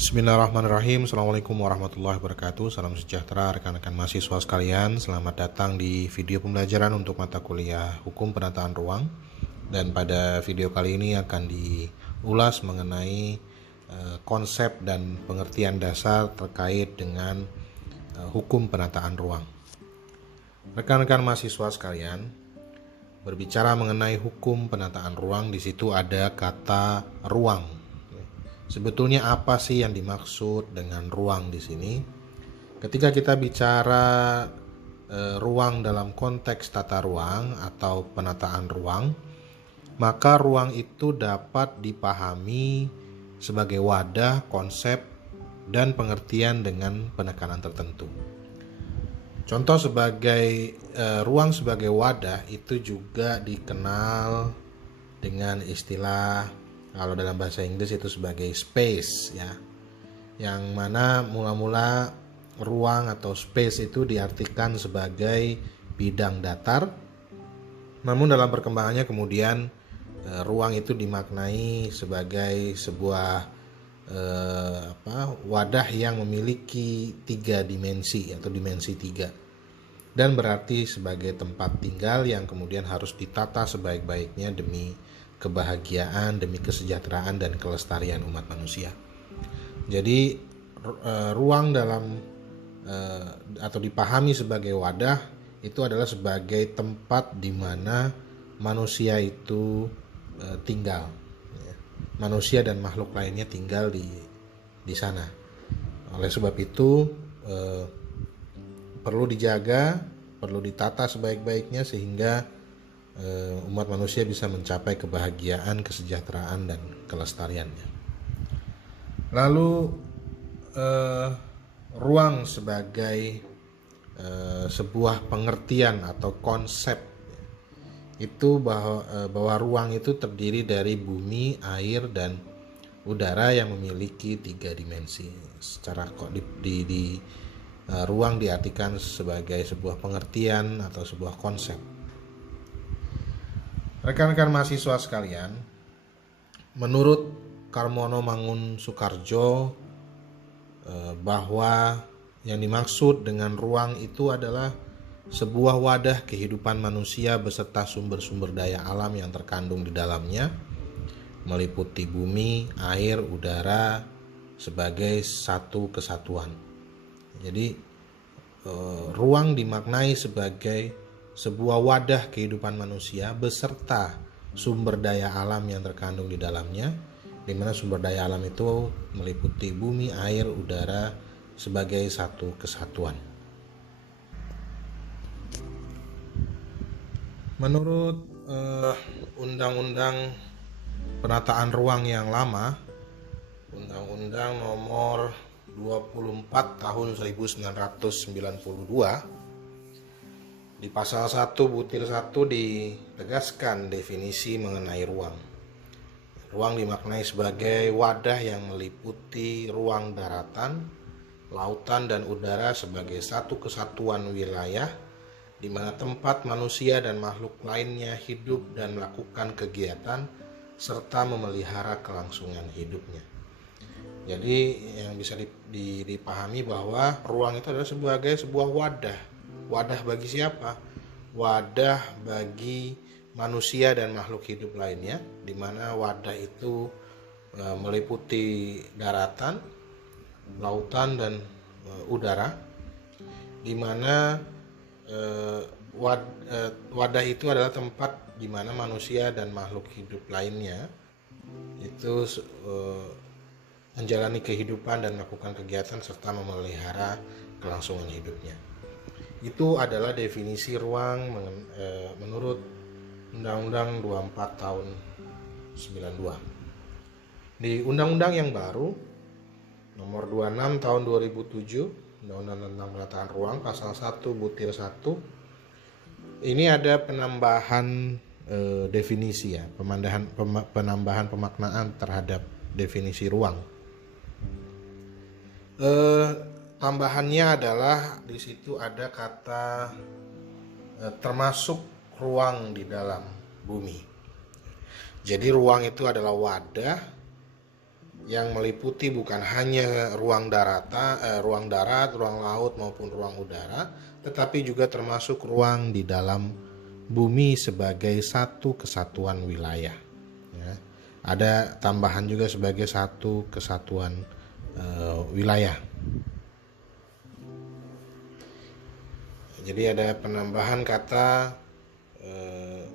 Bismillahirrahmanirrahim. Assalamualaikum warahmatullahi wabarakatuh. Salam sejahtera rekan-rekan mahasiswa sekalian. Selamat datang di video pembelajaran untuk mata kuliah Hukum Penataan Ruang. Dan pada video kali ini akan diulas mengenai konsep dan pengertian dasar terkait dengan hukum penataan ruang. Rekan-rekan mahasiswa sekalian, berbicara mengenai hukum penataan ruang, di situ ada kata ruang. Sebetulnya apa sih yang dimaksud dengan ruang di sini? Ketika kita bicara ruang dalam konteks tata ruang atau penataan ruang, maka ruang itu dapat dipahami sebagai wadah, konsep, dan pengertian dengan penekanan tertentu. Contoh sebagai ruang sebagai wadah itu juga dikenal dengan istilah, kalau dalam bahasa Inggris itu sebagai space ya. Yang mana mula-mula ruang atau space itu diartikan sebagai bidang datar. Namun dalam perkembangannya kemudian ruang itu dimaknai sebagai sebuah wadah yang memiliki 3 dimensi atau dimensi 3. Dan berarti sebagai tempat tinggal yang kemudian harus ditata sebaik-baiknya demi kebahagiaan, demi kesejahteraan dan kelestarian umat manusia. Jadi ruang dalam atau dipahami sebagai wadah itu adalah sebagai tempat di mana manusia itu tinggal. Manusia dan makhluk lainnya tinggal di sana. Oleh sebab itu perlu dijaga, perlu ditata sebaik-baiknya sehingga umat manusia bisa mencapai kebahagiaan, kesejahteraan, dan kelestariannya. Lalu ruang sebagai sebuah pengertian atau konsep itu bahwa ruang itu terdiri dari bumi, air, dan udara yang memiliki 3 dimensi. Secara ruang diartikan sebagai sebuah pengertian atau sebuah konsep. Rekan-rekan mahasiswa sekalian, menurut Karmono Mangun Soekardjo bahwa yang dimaksud dengan ruang itu adalah sebuah wadah kehidupan manusia beserta sumber-sumber daya alam yang terkandung di dalamnya, meliputi bumi, air, udara sebagai satu kesatuan. Jadi ruang dimaknai sebagai sebuah wadah kehidupan manusia beserta sumber daya alam yang terkandung di dalamnya, di mana sumber daya alam itu meliputi bumi, air, udara sebagai satu kesatuan. Menurut Undang-Undang Penataan Ruang yang lama, Undang-Undang Nomor 24 Tahun 1992, di pasal 1 butir 1 ditegaskan definisi mengenai ruang. Ruang dimaknai sebagai wadah yang meliputi ruang daratan, lautan, dan udara sebagai satu kesatuan wilayah di mana tempat manusia dan makhluk lainnya hidup dan melakukan kegiatan serta memelihara kelangsungan hidupnya. Jadi yang bisa dipahami bahwa ruang itu adalah sebagai sebuah wadah. Wadah bagi siapa? Wadah bagi manusia dan makhluk hidup lainnya, di mana wadah itu meliputi daratan, lautan, dan udara, di mana wadah itu adalah tempat di mana manusia dan makhluk hidup lainnya itu menjalani kehidupan dan melakukan kegiatan serta memelihara kelangsungan hidupnya. Itu adalah definisi ruang menurut Undang-Undang 24 tahun 92. Di undang-undang yang baru nomor 26 tahun 2007, Undang-Undang tentang Penataan Ruang pasal 1 butir 1, ini ada penambahan definisi ya, penambahan pemaknaan terhadap definisi ruang. Tambahannya adalah di situ ada kata termasuk ruang di dalam bumi. Jadi ruang itu adalah wadah yang meliputi bukan hanya ruang darat, ruang laut maupun ruang udara, tetapi juga termasuk ruang di dalam bumi sebagai satu kesatuan wilayah. Ya. Ada tambahan juga sebagai satu kesatuan wilayah. Jadi ada penambahan kata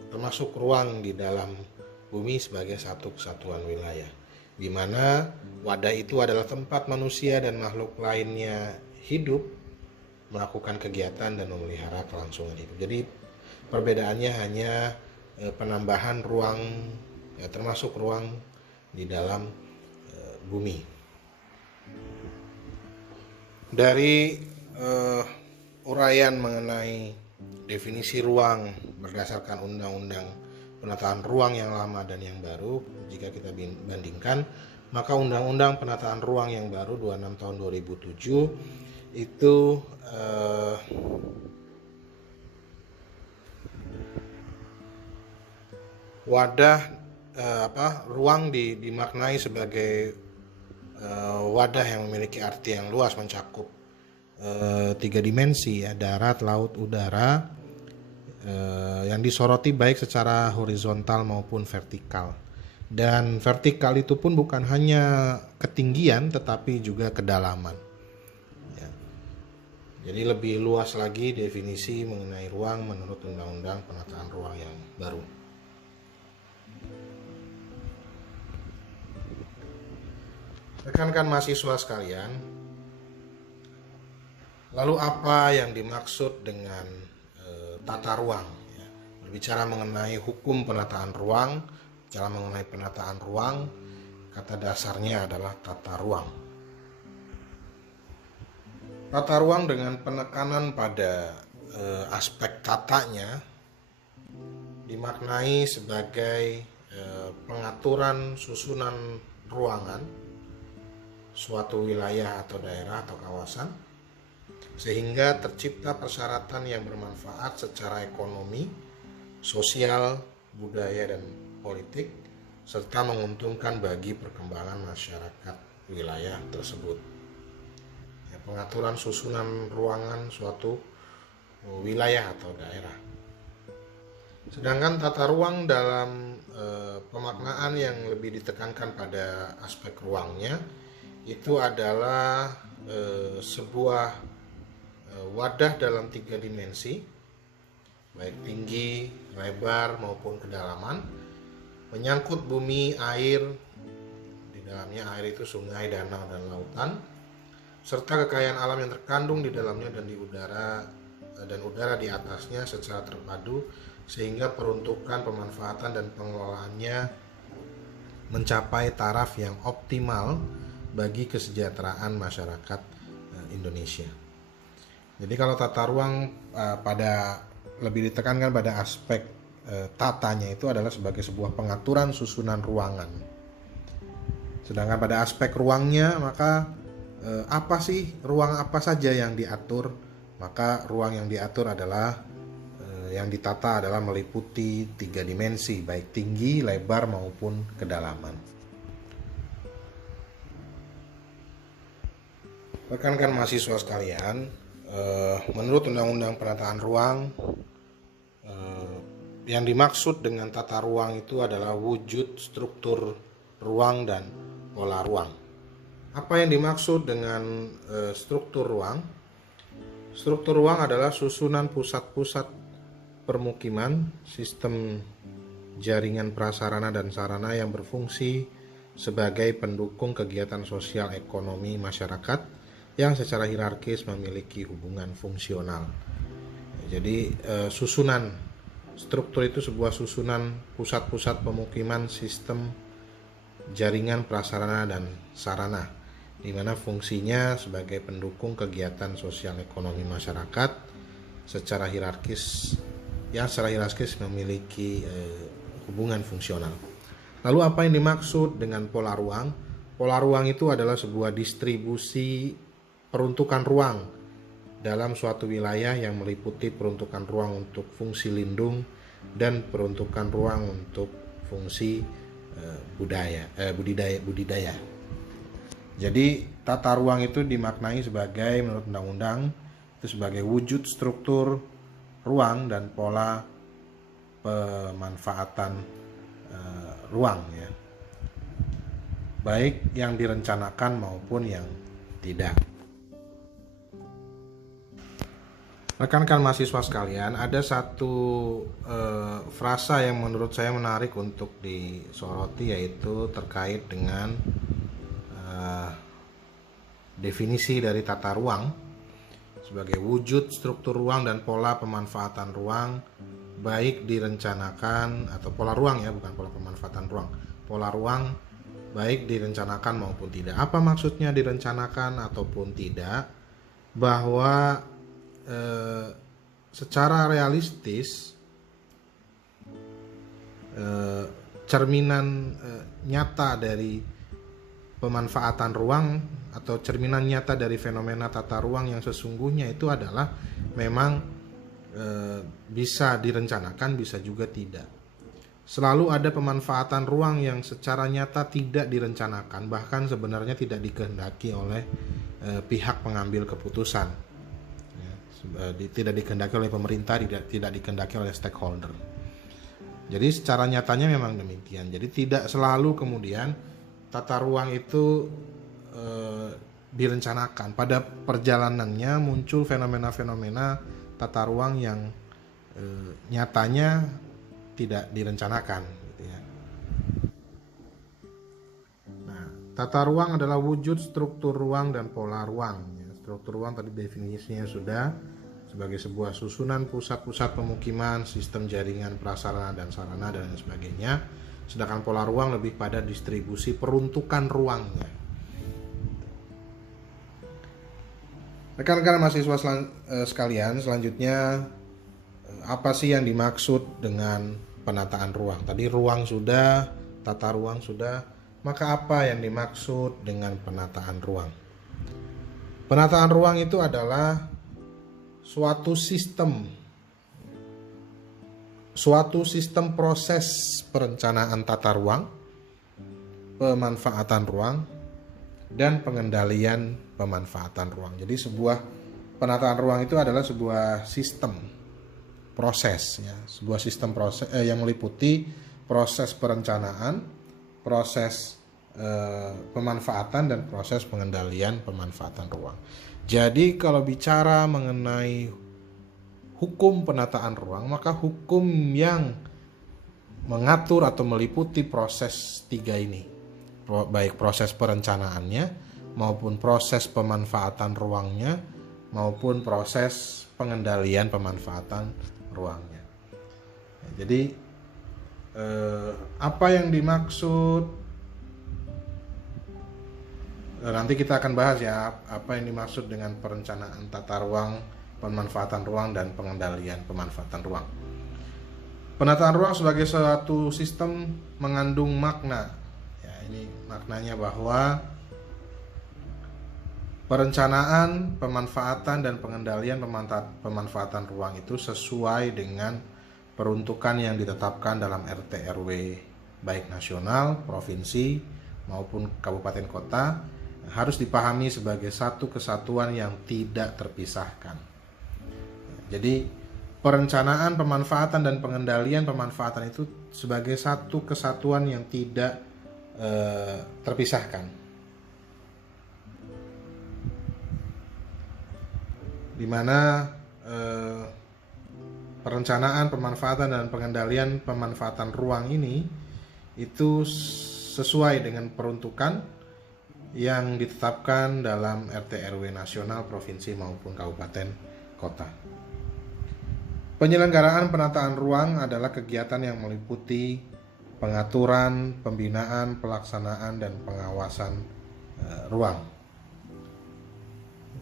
termasuk ruang di dalam bumi sebagai satu kesatuan wilayah, di mana wadah itu adalah tempat manusia dan makhluk lainnya hidup, melakukan kegiatan dan memelihara kelangsungan hidup. Jadi perbedaannya hanya penambahan ruang, ya, termasuk ruang di dalam bumi. Dari uraian mengenai definisi ruang berdasarkan Undang-Undang Penataan Ruang yang lama dan yang baru, jika kita bandingkan, maka Undang-Undang Penataan Ruang yang baru 26 tahun 2007 itu ruang dimaknai sebagai wadah yang memiliki arti yang luas, mencakup 3 dimensi, ya, darat, laut, udara, yang disoroti baik secara horizontal maupun vertikal. Dan vertikal itu pun bukan hanya ketinggian tetapi juga kedalaman, ya. Jadi lebih luas lagi definisi mengenai ruang menurut Undang-Undang Penataan Ruang yang baru. Rekan-rekan mahasiswa sekalian, lalu apa yang dimaksud dengan tata ruang? Ya. Berbicara mengenai hukum penataan ruang, bicara mengenai penataan ruang, kata dasarnya adalah tata ruang. Tata ruang dengan penekanan pada aspek tatanya dimaknai sebagai pengaturan susunan ruangan suatu wilayah atau daerah atau kawasan, sehingga tercipta persyaratan yang bermanfaat secara ekonomi, sosial, budaya, dan politik, serta menguntungkan bagi perkembangan masyarakat wilayah tersebut. Ya, pengaturan susunan ruangan suatu wilayah atau daerah. Sedangkan tata ruang dalam pemaknaan yang lebih ditekankan pada aspek ruangnya, itu adalah sebuah wadah dalam 3 dimensi, baik tinggi, lebar maupun kedalaman, menyangkut bumi, air, di dalamnya air itu sungai, danau, dan lautan, serta kekayaan alam yang terkandung di dalamnya dan udara di atasnya secara terpadu, sehingga peruntukan, pemanfaatan, dan pengelolaannya mencapai taraf yang optimal bagi kesejahteraan masyarakat Indonesia. Jadi kalau tata ruang lebih ditekankan pada aspek tatanya itu adalah sebagai sebuah pengaturan susunan ruangan. Sedangkan pada aspek ruangnya, maka ruang apa saja yang diatur? Maka ruang yang diatur adalah yang ditata adalah meliputi 3 dimensi, baik tinggi, lebar maupun kedalaman. Rekan-rekan mahasiswa sekalian, menurut Undang-Undang Penataan Ruang, yang dimaksud dengan tata ruang itu adalah wujud struktur ruang dan pola ruang. Apa yang dimaksud dengan struktur ruang? Struktur ruang adalah susunan pusat-pusat permukiman, sistem jaringan prasarana dan sarana yang berfungsi sebagai pendukung kegiatan sosial ekonomi masyarakat yang secara hierarkis memiliki hubungan fungsional. Jadi susunan struktur itu sebuah susunan pusat-pusat pemukiman, sistem jaringan prasarana dan sarana, di mana fungsinya sebagai pendukung kegiatan sosial ekonomi masyarakat secara hierarkis memiliki hubungan fungsional. Lalu apa yang dimaksud dengan pola ruang? Pola ruang itu adalah sebuah distribusi peruntukan ruang dalam suatu wilayah yang meliputi peruntukan ruang untuk fungsi lindung dan peruntukan ruang untuk fungsi budidaya. Jadi tata ruang itu dimaknai sebagai, menurut undang-undang, itu sebagai wujud struktur ruang dan pola pemanfaatan ruang ya, baik yang direncanakan maupun yang tidak. Rekan-rekan mahasiswa sekalian, ada satu frasa yang menurut saya menarik untuk disoroti, yaitu terkait dengan definisi dari tata ruang sebagai wujud struktur ruang dan pola pemanfaatan ruang, baik direncanakan, atau pola ruang ya, bukan pola pemanfaatan ruang, pola ruang baik direncanakan maupun tidak. Apa maksudnya direncanakan ataupun tidak? Bahwa secara realistis cerminan nyata dari pemanfaatan ruang atau cerminan nyata dari fenomena tata ruang yang sesungguhnya itu adalah memang bisa direncanakan, bisa juga tidak. Selalu ada pemanfaatan ruang yang secara nyata tidak direncanakan, bahkan sebenarnya tidak dikehendaki oleh pihak pengambil keputusan, ya, tidak dikehendaki oleh pemerintah, tidak dikehendaki oleh stakeholder. Jadi secara nyatanya memang demikian. Jadi tidak selalu kemudian tata ruang itu direncanakan. Pada perjalanannya muncul fenomena-fenomena tata ruang yang nyatanya tidak direncanakan gitu ya. Nah, tata ruang adalah wujud struktur ruang dan pola ruang ya. Struktur ruang tadi definisinya sudah, sebagai sebuah susunan pusat-pusat pemukiman, sistem jaringan prasarana dan sarana dan lain sebagainya. Sedangkan pola ruang lebih pada distribusi peruntukan ruangnya. Rekan-rekan mahasiswa sekalian, selanjutnya apa sih yang dimaksud dengan penataan ruang? Tadi ruang sudah, tata ruang sudah, maka apa yang dimaksud dengan penataan ruang? Penataan ruang itu adalah suatu sistem proses perencanaan tata ruang, pemanfaatan ruang, dan pengendalian pemanfaatan ruang. Jadi sebuah penataan ruang itu adalah sebuah sistem proses ya, sebuah sistem proses yang meliputi proses perencanaan, proses pemanfaatan, dan proses pengendalian pemanfaatan ruang. Jadi kalau bicara mengenai hukum penataan ruang, maka hukum yang mengatur atau meliputi proses tiga ini, baik proses perencanaannya maupun proses pemanfaatan ruangnya maupun proses pengendalian pemanfaatan ruangnya. Jadi apa yang dimaksud, nanti kita akan bahas ya, apa yang dimaksud dengan perencanaan tata ruang, pemanfaatan ruang, dan pengendalian pemanfaatan ruang. Penataan ruang sebagai suatu sistem mengandung makna. Ya, ini maknanya bahwa perencanaan, pemanfaatan, dan pengendalian pemanfaatan ruang itu sesuai dengan peruntukan yang ditetapkan dalam RT RW, baik nasional, provinsi, maupun kabupaten kota, harus dipahami sebagai satu kesatuan yang tidak terpisahkan. Jadi perencanaan, pemanfaatan, dan pengendalian pemanfaatan itu sebagai satu kesatuan yang tidak terpisahkan, di mana perencanaan, pemanfaatan, dan pengendalian pemanfaatan ruang ini itu sesuai dengan peruntukan yang ditetapkan dalam RT RW nasional, provinsi, maupun kabupaten kota. Penyelenggaraan penataan ruang adalah kegiatan yang meliputi pengaturan, pembinaan, pelaksanaan, dan pengawasan ruang.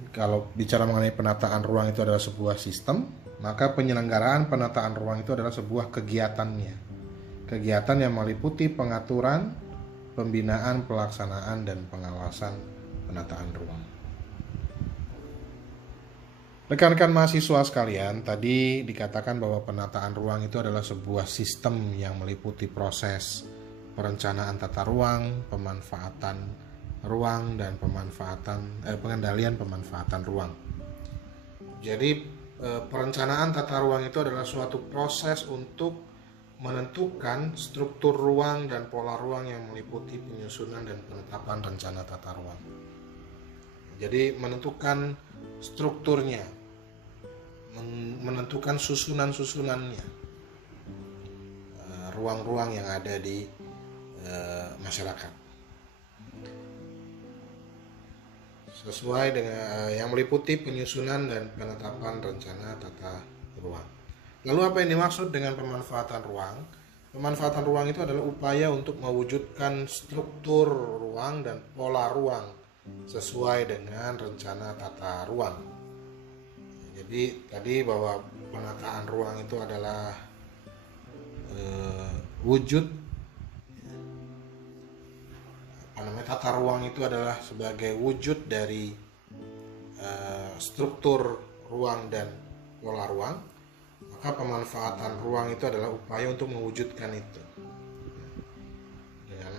Kalau bicara mengenai penataan ruang itu adalah sebuah sistem, maka penyelenggaraan penataan ruang itu adalah sebuah kegiatannya. Kegiatan yang meliputi pengaturan, pembinaan, pelaksanaan, dan pengawasan penataan ruang. Rekan-rekan mahasiswa sekalian, tadi dikatakan bahwa penataan ruang itu adalah sebuah sistem yang meliputi proses perencanaan tata ruang, pemanfaatan ruang dan pengendalian pemanfaatan ruang. Jadi perencanaan tata ruang itu adalah suatu proses untuk menentukan struktur ruang dan pola ruang yang meliputi penyusunan dan penetapan rencana tata ruang. Jadi menentukan strukturnya, menentukan susunan-susunannya, ruang-ruang yang ada di masyarakat. Sesuai dengan yang meliputi penyusunan dan penetapan rencana tata ruang. Lalu apa yang dimaksud dengan pemanfaatan ruang? Pemanfaatan ruang itu adalah upaya untuk mewujudkan struktur ruang dan pola ruang sesuai dengan rencana tata ruang. Jadi tadi bahwa penataan ruang itu adalah wujud tata ruang itu adalah sebagai wujud dari struktur ruang dan pola ruang, maka pemanfaatan ruang itu adalah upaya untuk mewujudkan itu. Dengan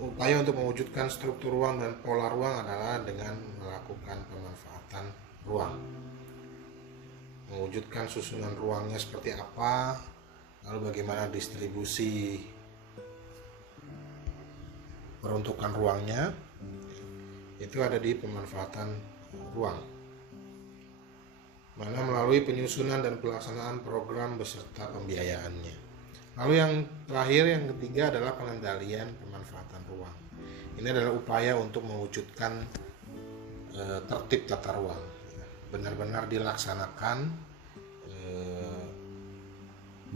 upaya untuk mewujudkan struktur ruang dan pola ruang adalah dengan melakukan pemanfaatan ruang. Mewujudkan susunan ruangnya seperti apa, lalu bagaimana distribusi peruntukan ruangnya, itu ada di pemanfaatan ruang, mana melalui penyusunan dan pelaksanaan program beserta pembiayaannya. Lalu yang terakhir, yang ketiga adalah pengendalian pemanfaatan ruang. Ini adalah upaya untuk mewujudkan tertib tata ruang, benar-benar dilaksanakan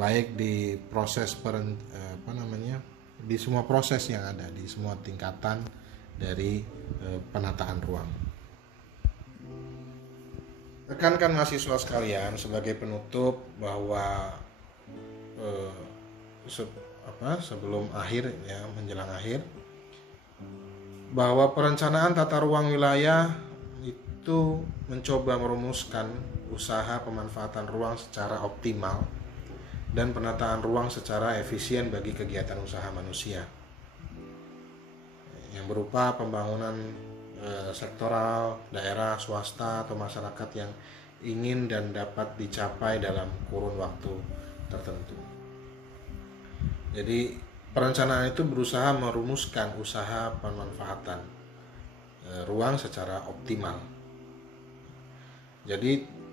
baik di proses di semua proses yang ada, di semua tingkatan dari penataan ruang. Rekan-rekan mahasiswa sekalian, sebagai penutup bahwa sebelum akhir ya, menjelang akhir, bahwa perencanaan tata ruang wilayah itu mencoba merumuskan usaha pemanfaatan ruang secara optimal dan penataan ruang secara efisien bagi kegiatan usaha manusia, yang berupa pembangunan sektoral, daerah, swasta, atau masyarakat yang ingin dan dapat dicapai dalam kurun waktu tertentu. Jadi perencanaan itu berusaha merumuskan usaha pemanfaatan ruang secara optimal. Jadi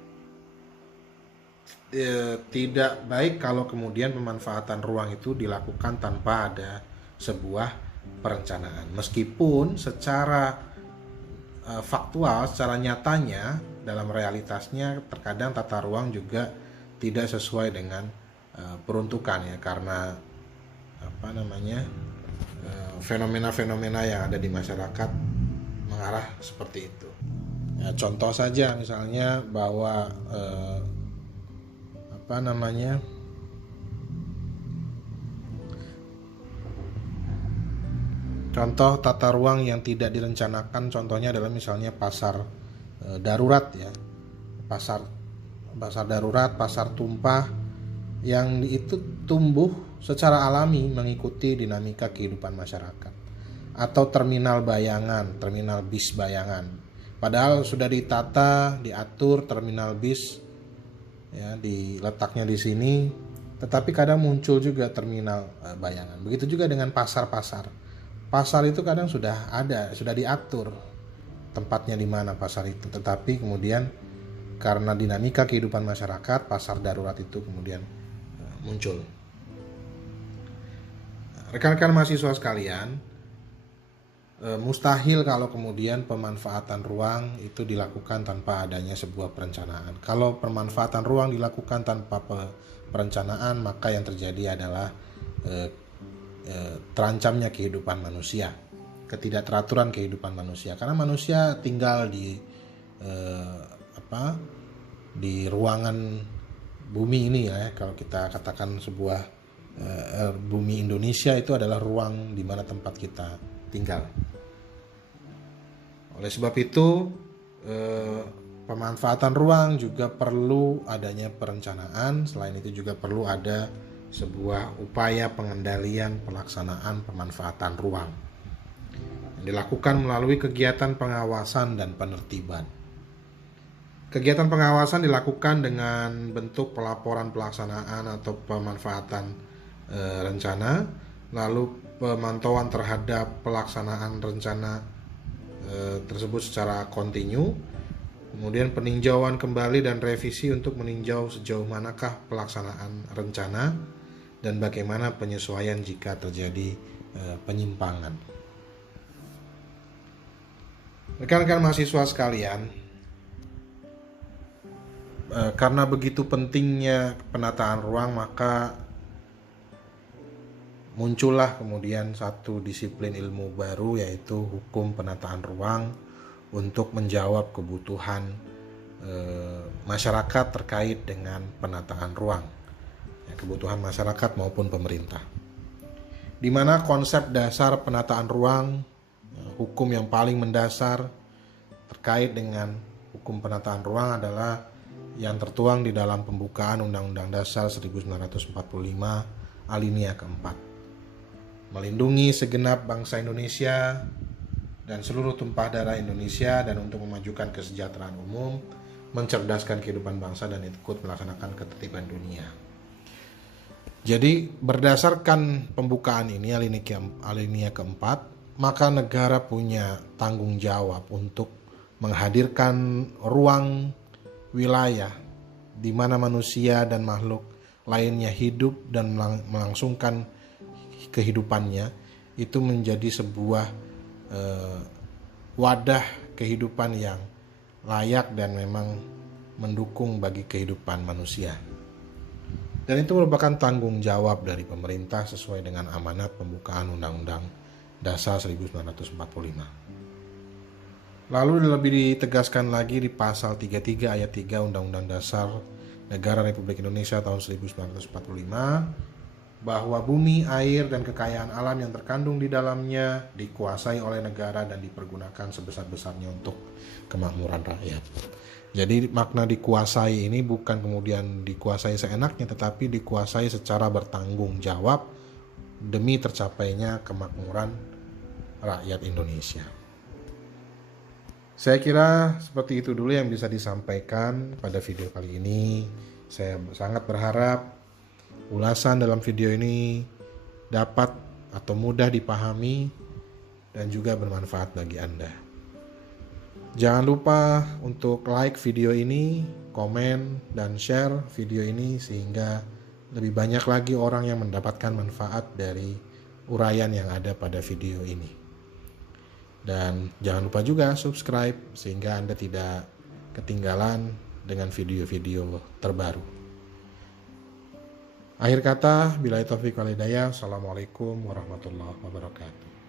tidak baik kalau kemudian pemanfaatan ruang itu dilakukan tanpa ada sebuah perencanaan. Meskipun secara faktual, secara nyatanya dalam realitasnya terkadang tata ruang juga tidak sesuai dengan peruntukan ya, karena fenomena-fenomena yang ada di masyarakat mengarah seperti itu. Ya, contoh saja misalnya bahwa contoh tata ruang yang tidak direncanakan, contohnya adalah misalnya pasar darurat ya, pasar darurat, pasar tumpah yang itu tumbuh secara alami mengikuti dinamika kehidupan masyarakat, atau terminal bayangan, terminal bis bayangan, padahal sudah ditata, diatur terminal bis ya, diletaknya di sini, tetapi kadang muncul juga terminal bayangan. Begitu juga dengan pasar-pasar. Pasar itu kadang sudah ada, sudah diatur tempatnya di mana pasar itu, tetapi kemudian karena dinamika kehidupan masyarakat, pasar darurat itu kemudian muncul. Rekan-rekan mahasiswa sekalian, mustahil kalau kemudian pemanfaatan ruang itu dilakukan tanpa adanya sebuah perencanaan. Kalau pemanfaatan ruang dilakukan tanpa perencanaan, maka yang terjadi adalah terancamnya kehidupan manusia, ketidakteraturan kehidupan manusia. Karena manusia tinggal di ruangan bumi ini ya. Kalau kita katakan sebuah bumi Indonesia itu adalah ruang di mana tempat kita tinggal. Oleh sebab itu, pemanfaatan ruang juga perlu adanya perencanaan. Selain itu juga perlu ada sebuah upaya pengendalian pelaksanaan pemanfaatan ruang. dilakukan melalui kegiatan pengawasan dan penertiban. Kegiatan pengawasan dilakukan dengan bentuk pelaporan pelaksanaan atau pemanfaatan rencana, lalu pemantauan terhadap pelaksanaan rencana tersebut secara kontinu, kemudian peninjauan kembali dan revisi untuk meninjau sejauh manakah pelaksanaan rencana dan bagaimana penyesuaian jika terjadi penyimpangan. Rekan-rekan mahasiswa sekalian, karena begitu pentingnya penataan ruang, maka muncullah kemudian satu disiplin ilmu baru, yaitu hukum penataan ruang, untuk menjawab kebutuhan masyarakat terkait dengan penataan ruang, kebutuhan masyarakat maupun pemerintah. Di mana konsep dasar penataan ruang, hukum yang paling mendasar terkait dengan hukum penataan ruang adalah yang tertuang di dalam pembukaan Undang-Undang Dasar 1945 alinea keempat. Melindungi segenap bangsa Indonesia dan seluruh tumpah darah Indonesia, dan untuk memajukan kesejahteraan umum, mencerdaskan kehidupan bangsa, dan ikut melaksanakan ketertiban dunia. Jadi berdasarkan pembukaan ini alinea keempat, maka negara punya tanggung jawab untuk menghadirkan ruang wilayah di mana manusia dan makhluk lainnya hidup dan melangsungkan kehidupannya, itu menjadi sebuah wadah kehidupan yang layak dan memang mendukung bagi kehidupan manusia. Dan itu merupakan tanggung jawab dari pemerintah sesuai dengan amanat pembukaan Undang-Undang Dasar 1945. Lalu lebih ditegaskan lagi di pasal 33 ayat 3 Undang-Undang Dasar Negara Republik Indonesia tahun 1945, bahwa bumi, air, dan kekayaan alam yang terkandung di dalamnya dikuasai oleh negara dan dipergunakan sebesar-besarnya untuk kemakmuran rakyat. Jadi makna dikuasai ini bukan kemudian dikuasai seenaknya, tetapi dikuasai secara bertanggung jawab demi tercapainya kemakmuran rakyat Indonesia. Saya kira seperti itu dulu yang bisa disampaikan pada video kali ini. Saya sangat berharap ulasan dalam video ini dapat atau mudah dipahami dan juga bermanfaat bagi Anda. Jangan lupa untuk like video ini, komen, dan share video ini sehingga lebih banyak lagi orang yang mendapatkan manfaat dari uraian yang ada pada video ini. Dan jangan lupa juga subscribe sehingga Anda tidak ketinggalan dengan video-video terbaru. Akhir kata, billahi taufiq wal hidayah. Assalamualaikum warahmatullahi wabarakatuh.